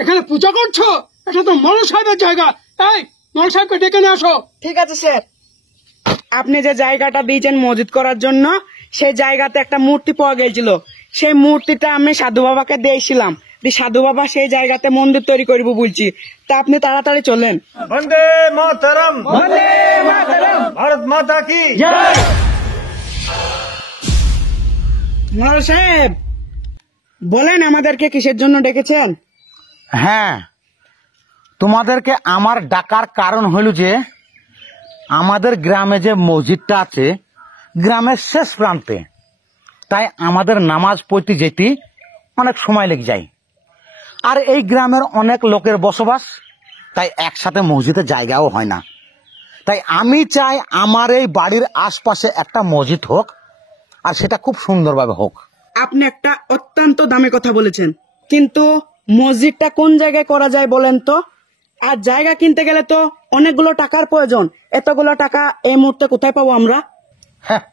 এখানে পূজা করছো? এটা তো মৌল সাহেবের জায়গা। এই মৌল সাহেবকে ডেকে নিয়ে আসো। ঠিক আছে স্যার। আপনি যে জায়গাটা দিয়েছেন মসজিদ করার জন্য, সেই জায়গাতে একটা মূর্তি পাওয়া গেছিল। সেই মূর্তিটা আমি সাধু বাবাকে দিয়েছিলাম। সাধু বাবা সেই জায়গাতে মন্দির তৈরি করবো বলছি, তা আপনি তাড়াতাড়ি চলেন। বন্দে মাতরম, বন্দে মাতরম, ভারত মাতা কি জয়। মোড়ল সাহেব বলেন, আমাদেরকে কিসের জন্য ডেকেছেন? হ্যাঁ, তোমাদেরকে আমার ডাকার কারণ হলো যে আমাদের গ্রামে যে মসজিদটা আছে গ্রামের শেষ প্রান্তে, তাই আমাদের নামাজ পড়তে যেতে অনেক সময় লেগে যায়। আর এই গ্রামের অনেক লোকের বসবাস, তাই একসাথে মসজিদে জায়গাও হয় না। তাই আমি চাই আমার এই বাড়ির আশপাশে একটা মসজিদ হোক, আর সেটা খুব সুন্দরভাবে হোক। আপনি একটা অত্যন্ত দামি কথা বলেছেন, কিন্তু মসজিদটা কোন জায়গায় করা যায় বলেন তো? আর জায়গা কিনতে গেলে তো অনেকগুলো টাকার প্রয়োজন। এতগুলো টাকা এই মুহূর্তে কোথায় পাবো আমরা? হ্যাঁ,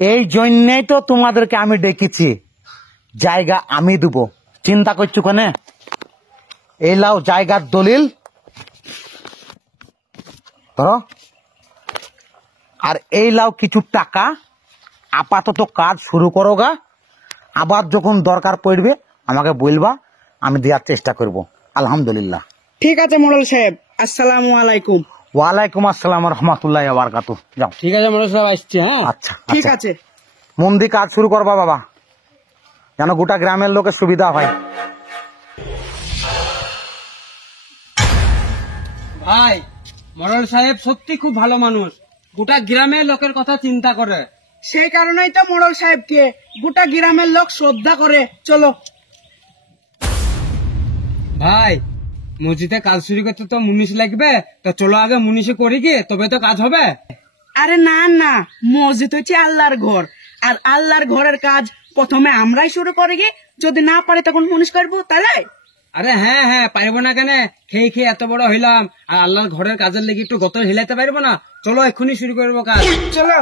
এই জন্যই তো তোমাদেরকে আমি ডেকেছি। জায়গা আমি দেব, চিন্তা করছো কেনে? এই লাও জায়গার দলিল, ধরো। আর এই লাও কিছু টাকা, আপাতত কাজ শুরু করো গা। আবার যখন দরকার পড়বে আমাকে বলবা, আমি দেওয়ার চেষ্টা করব। আলহামদুলিল্লাহ। ঠিক আছে মোড়ল সাহেব, আসসালামু আলাইকুম। ওয়ালাইকুম আসসালাম রহমতুল্লাহ বারাকাতু। যাও। ঠিক আছে মোড়ল সাহেব, আসছি। হ্যাঁ, আচ্ছা, ঠিক আচ্ছা। আছে। মন দিয়ে কাজ শুরু করবা বাবা, যেন গোটা গ্রামের লোকের সুবিধা হয়। ভাই মোড়ল সাহেব সত্যি খুব ভালো মানুষ, গোটা গ্রামের লোকের কথা চিন্তা করে। সেই কারণেই তো মোড়ল সাহেবকে গোটা গ্রামের লোক শ্রদ্ধা করে। চলো ভাই, মসজিদে কাজ শুরু করতে তো মুনিশ লাগবে, তো চলো আগে মুনিশে করি কি, তবে তো কাজ হবে। আরে না না, মসজিদ হচ্ছে আল্লাহর ঘর, আর আল্লাহর ঘরের কাজ প্রথমে আমরাই শুরু করি কি, যদি না পারে তখন মুনিশ করবো, তাহলে। আরে হ্যাঁ হ্যাঁ, পারবো না কেন? খেয়ে খেয়ে এত বড় হইলাম, আর আল্লাহর ঘরের কাজের লেগে একটু গতর হিলাইতে পারবো না? চলো এক্ষুনি শুরু করবো কাজ। চলো।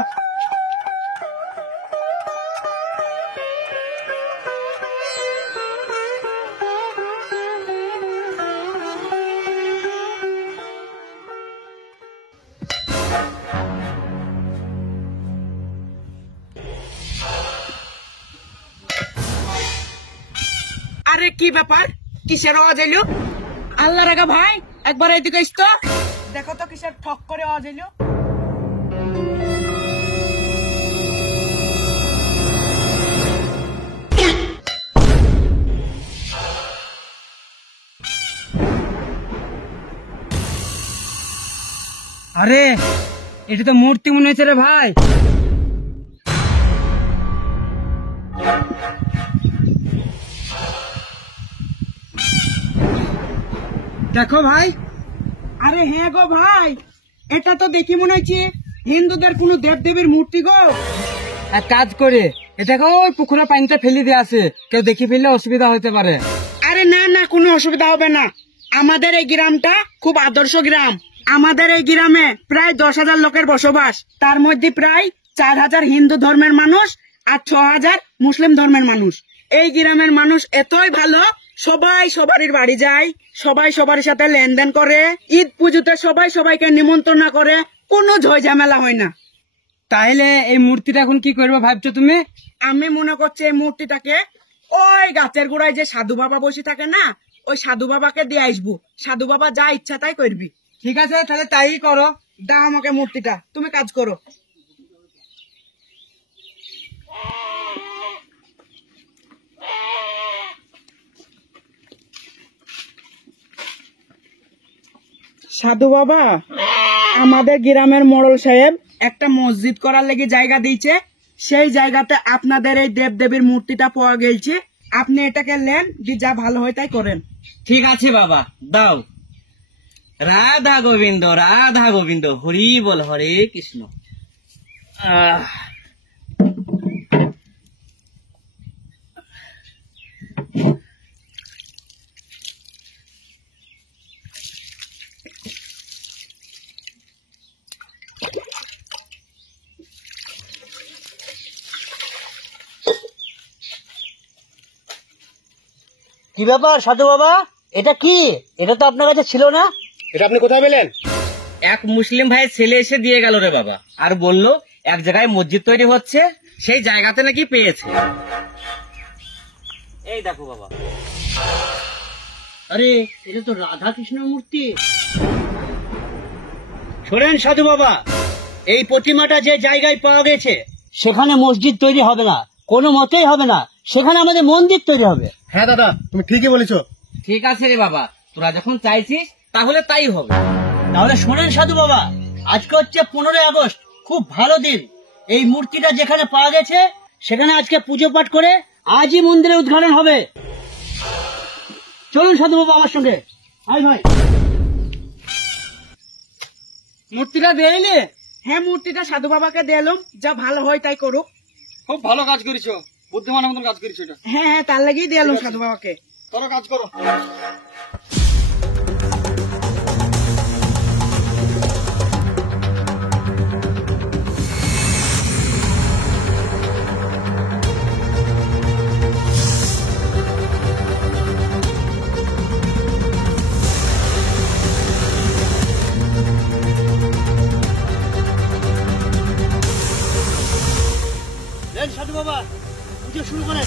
আরে কি ব্যাপার, কিসের আওয়াজ এলো? আল্লাহ রাখা ভাই, একবার এইদিকে এসো তো, দেখো তো কিসের ঠক করে আওয়াজ এলো। আরে এটা তো মূর্তি মনে হচ্ছে রে ভাই। দেখো ভাই। আরে হ্যাঁ গো ভাই, এটা তো দেখি মনে হচ্ছে হিন্দুদের কোন দেবদেবীর মূর্তি গো। এক কাজ করে এটাকে ওই পুকুরের পানিটা ফেলে দিয়ে আসে, কেউ দেখে ফেললে অসুবিধা হতে পারে। আরে না না, কোনো অসুবিধা হবে না। আমাদের এই গ্রামটা খুব আদর্শ গ্রাম। আমাদের এই গ্রামে প্রায় 10,000 লোকের বসবাস, তার মধ্যে প্রায় 4,000 হিন্দু ধর্মের মানুষ আর 6,000 মুসলিম ধর্মের মানুষ। এই গ্রামের মানুষ এতই ভালো, সবাই সবারই বাড়ি যায়, সবাই সবার সাথে লেনদেন করে, ঈদ পুজোতে সবাই সবাইকে নিমন্ত্রণ করে, কোনো ঝয় ঝামেলা হয় না। তাইলে এই মূর্তিটা এখন কি করবো ভাবছো তুমি? আমি মনে করছি এই মূর্তিটাকে ওই গাছের গোড়ায় যে সাধু বাবা বসে থাকে না, ওই সাধু বাবাকে দিয়ে আসবো। সাধু বাবা যা ইচ্ছা তাই করবি। ঠিক আছে, তাহলে তাই করো। দাও আমাকে মূর্তিটা, তুমি কাজ করো। সাধু বাবা, আমাদের গ্রামের মোড়ল সাহেব একটা মসজিদ করার লেগে জায়গা দিয়েছে। সেই জায়গাতে আপনাদের এই দেব দেবীর মূর্তিটা পাওয়া গেছে। আপনি এটাকে নেন, যে যা ভালো হয় তাই করেন। ঠিক আছে বাবা, দাও। রাধা গোবিন্দ হরি বল, হরে কৃষ্ণ। কি ব্যাপার সাধু বাবা, এটা কি? এটা তো আপনার কাছে ছিল না। এটা আপনি কোথায় পেলেন? এক মুসলিম ভাইয়ের ছেলে এসে দিয়ে গেল রে বাবা, আর বলল এক জায়গায় মসজিদ তৈরি হচ্ছে, সেই জায়গাতে নাকি পেয়েছে। এই দেখো বাবা। আরে এটা তো রাধা কৃষ্ণের মূর্তি। শোনেন সাধু বাবা, এই প্রতিমাটা যে জায়গায় পাওয়া গেছে সেখানে মসজিদ তৈরি হবে না, কোনো মতেই হবে না। সেখানে আমাদের মন্দির তৈরি হবে। হ্যাঁ দাদা, তুমি ঠিকই বলেছো। ঠিক আছে রে বাবা, তোরা যখন চাইছিস তাহলে তাই হবে। তাহলে শোনেন সাধু বাবা, আজকে হচ্ছে 15 আগস্ট, খুব ভালো দিন। এই মূর্তিটা যেখানে পাওয়া গেছে সেখানে আজকে পুজো পাঠ করে আজই মন্দিরের উদ্ঘাটন হবে। চলুন সাধু বাবা আমার সঙ্গে। আয় ভাই। মূর্তিটা দিলে? হ্যাঁ, মূর্তিটা সাধু বাবাকে দিলাম, যা ভালো হয় তাই করুক। খুব ভালো কাজ করেছো, বুদ্ধিমানের মতন কাজ করেছো এটা। হ্যাঁ হ্যাঁ, তার লাগেই দিলাম সাধু বাবাকে। করো কাজ করো। দেন সাধু বাবা, পুজো শুরু করেন।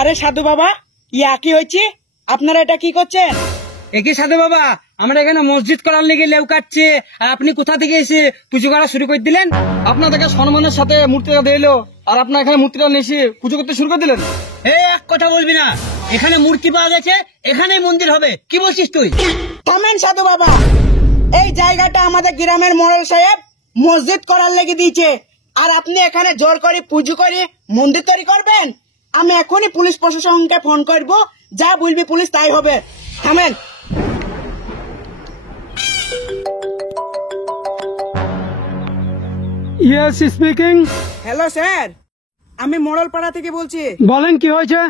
আরে সাধু বাবা, ইয়া কি হয়েছে? আপনারা এটা কি করছেন? একই সাথে বাবা, আমরা এখানে মসজিদ করার লেগে লেউকাচ্ছে, আর আপনি কোথা থেকে এসে পুজো করা শুরু করে দিলেন? আপনাদেরকে সম্মানের সাথে মূর্তিটা দিলো, আর আপনার এখানে মূর্তিটা নিয়ে পুজো করতে শুরু করে দিলেন। এক কথা বলবি না, এখানে মূর্তি পাওয়া গেছে, এখানেই মন্দির হবে। কি বলছিস তুই? থামেন সাধু বাবা, এই জায়গাটা আমাদের গ্রামের মোড়ল সাহেব মসজিদ করার লেগে দিয়েছে, আর আপনি এখানে জোর করে পুজো করে মন্দির তৈরি করবেন? আমি এখনই পুলিশ প্রশাসনকে ফোন করব, যা বলবি পুলিশ তাই হবে। থামেন। Yes speaking. হ্যালো স্যার, আমি মোড়লপাড়া থেকে বলছি। বলেন কি হয়েছে?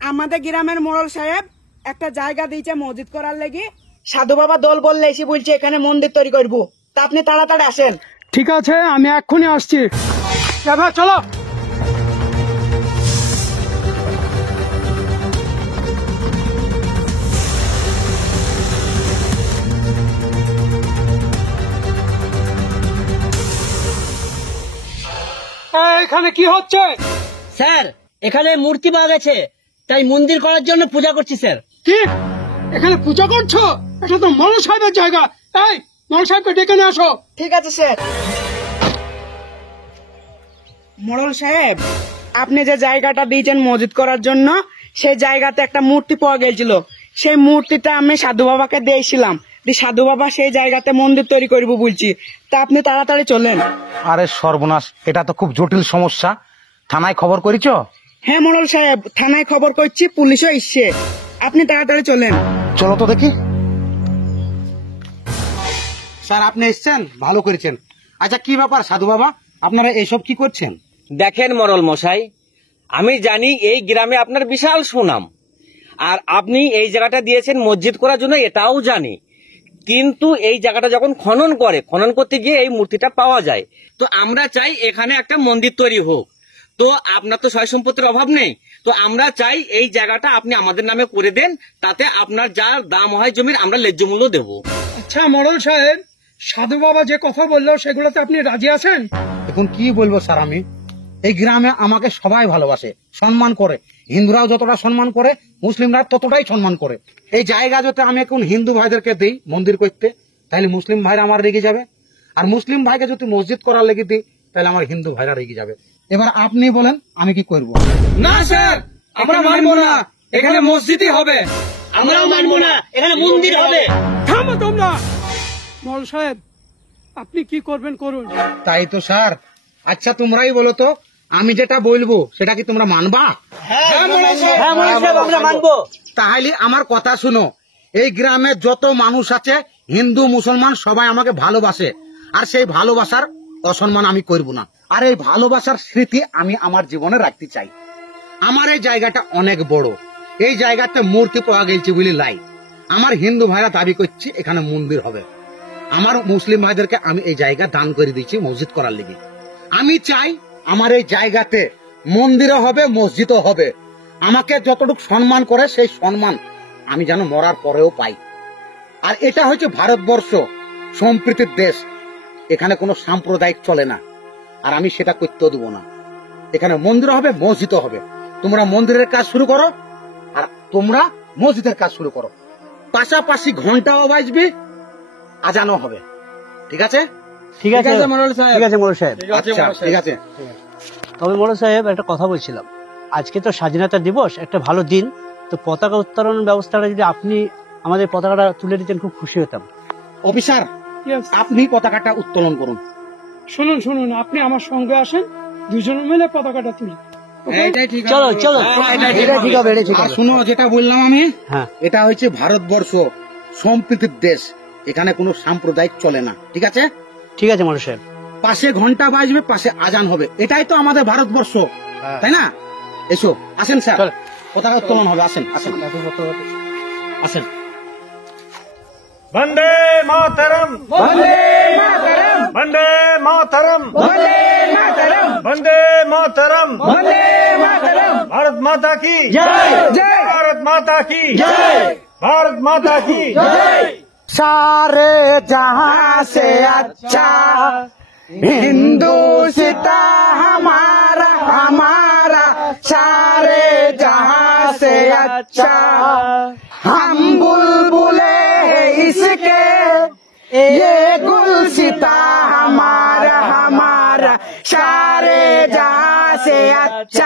আমাদের গ্রামের মোড়ল সাহেব একটা জায়গা দিয়েছে মসজিদ করার লেগে। সাধু বাবা দল বললে এসে বলছে এখানে মন্দির তৈরি করব, তা আপনি তাড়াতাড়ি আসেন। ঠিক আছে, আমি এক্ষুনি আসছি। চলো। এখানে কি হচ্ছে? স্যার, এখানে মূর্তি পাওয়া গেছে, তাই মন্দির করার জন্য পূজা করছি স্যার। কি এখানে পূজা করছো? এটা তো মোড়ল সাহেবের জায়গা। এই মোড়ল সাহেবকে ডেকে নিয়ে আসো। ঠিক আছে স্যার। মোড়ল সাহেব, আপনি যে জায়গাটা দিয়েছেন মসজিদ করার জন্য, সেই জায়গাতে একটা মূর্তি পাওয়া গেছিল। সেই মূর্তিটা আমি সাধু বাবাকে দিয়েছিলাম, সাধু বাবা সেই জায়গাতে মন্দির তৈরি করবো বলছি, তা আপনি তাড়াতাড়ি চলেন। আরে সর্বনাশ, এটা তো খুব জটিল সমস্যা। থানায় খবর করেছো? হ্যাঁ মোড়ল সাহেব, থানায় খবর করছি, পুলিশও এসছে। আপনি তাড়াতাড়ি চলেন। চলো তো দেখি। স্যার, আপনি এসছেন, ভালো করেছেন। আচ্ছা, কি ব্যাপার সাধু বাবা, আপনারা এইসব কি করছেন? দেখেন মরল মশাই, আমি জানি এই গ্রামে আপনার বিশাল সুনাম, আর আপনি এই জায়গাটা দিয়েছেন মসজিদ করার জন্য, এটাও জানি। কিন্তু এই জায়গাটা যখন খনন করতে গিয়ে এই মূর্তিটা পাওয়া যায়, তো আমরা চাই এখানে একটা মন্দির তৈরি হোক। তো আপনার তো সয় সম্পত্তির অভাব নেই, তো আমরা চাই এই জায়গাটা আপনি আমাদের নামে করে দেন, তাতে আপনার যা দাম হয় জমির আমরা ন্যায্য মূল্য দেবো। আচ্ছা মোড়ল সাহেব, সাধু বাবা যে কথা বললো সেগুলোতে আপনি রাজি আছেন? এখন কি বলবো স্যার, আমি এই গ্রামে আমাকে সবাই ভালোবাসে, সম্মান করে। হিন্দুরাও যতটা সম্মান করে, মুসলিমরা ততটাই সম্মান করে। এই জায়গা যাতে আমি এখন হিন্দু ভাইদেরকে দিই মন্দির করতে, তাহলে মুসলিম ভাইরা আমার রেগে যাবে। আর মুসলিম ভাইকে যদি মসজিদ করার লেগে দিই, তাহলে আমার হিন্দু ভাইরা রেগে যাবে। এবার আপনি বলেন আমি কি করব? না স্যার, আমরা মানবো না, এখানে মসজিদই হবে। আমরাও মানবো না, এখানে মন্দির হবে। থামো তোমরা। মোড়ল সাহেব, আপনি কি করবেন করুন। তাই তো স্যার। আচ্ছা, তোমরাই বলো তো, আমি যেটা বলবো সেটা কি তোমরা মানবা? হ্যাঁ মোড়ল সাহেব, আমরা মানবো। তাহলে আমার কথা শুনো, এই গ্রামে যত মানুষ আছে, হিন্দু মুসলমান সবাই আমাকে ভালোবাসে, আর সেই ভালোবাসার অসম্মান আমি করব না। আর এই ভালোবাসার স্মৃতি আমি আমার জীবনে রাখতে চাই। আমার এই জায়গাটা অনেক বড়, এই জায়গাতে মূর্তি পাওয়া গেছে বলে লাই। আমার হিন্দু ভাইরা দাবি করছে এখানে মন্দির হবে। আমার মুসলিম ভাইদেরকে আমি এই জায়গা দান করে দিচ্ছি মসজিদ করার লেগে। আমি চাই আমার এই জায়গাতে মন্দিরও হবে, মসজিদও হবে। আমাকে যতটুকু সম্মান করে সেই সম্মান আমি যেন মরার পরেও পাই। আর এটা হচ্ছে ভারতবর্ষ, সম্প্রীতির দেশ। এখানে কোনো সাম্প্রদায়িক চলে না, আর আমি সেটা করতেও দেবো না। এখানে মন্দির হবে, মসজিদও হবে। তোমরা মন্দিরের কাজ শুরু করো আর তোমরা মসজিদের কাজ শুরু করো। পাশাপাশি ঘন্টাও বাজবে, আজানও হবে। ঠিক আছে? ঠিক আছে মোড়ল সাহেব। ঠিক আছে মোড়ল সাহেব। আচ্ছা, ঠিক আছে। তবে মোড়ল সাহেব একটা কথা বলছিলাম, আজকে তো স্বাধীনতা দিবস, একটা ভালো দিন, তো পতাকা উত্তোলন ব্যবস্থাটা যদি আপনি আমাদের পতাকাটা তুলে দিতেন খুব খুশি হতাম। Officer, Yes. আপনি পতাকাটা উত্তোলন করুন। শুনুন শুনুন, আপনি আমার সঙ্গে আসেন, দুজনে মিলে পতাকাটা তুলি। এটাই ঠিক চলো হবে। চলো, এটাই ঠিক এটা ঠিক হবে, এটা ঠিক আর হবে। শুনো, যেটা বললাম আমি, হ্যাঁ এটা হচ্ছে ভারতবর্ষ, সম্প্রীতির দেশ। এখানে কোনো সাম্প্রদায়িক চলে না। ঠিক আছে? ঠিক আছে মোড়ল সাহেব। পাশে ঘন্টা বাজবে, পাশে আজান হবে। এটাই তো আমাদের ভারতবর্ষ, তাই না? এসো, আসেন স্যার, চল। পতাকা উত্তোলন হবে। আসেন আসেন আসেন। वंदे मातरम वंदे मातरम वंदे मातरम वंदे मातरम वंदे मातरम वंदे मातरम भारत माता की जय जय भारत माता की जय भारत माता की जय सारे जहां से अच्छा हिंदू सीता हमारा हमारा, सारे जहां से अच्छा हम बुलबुले इसके, ये गुलसिता हमारा हमारा, सारे जहां से अच्छा।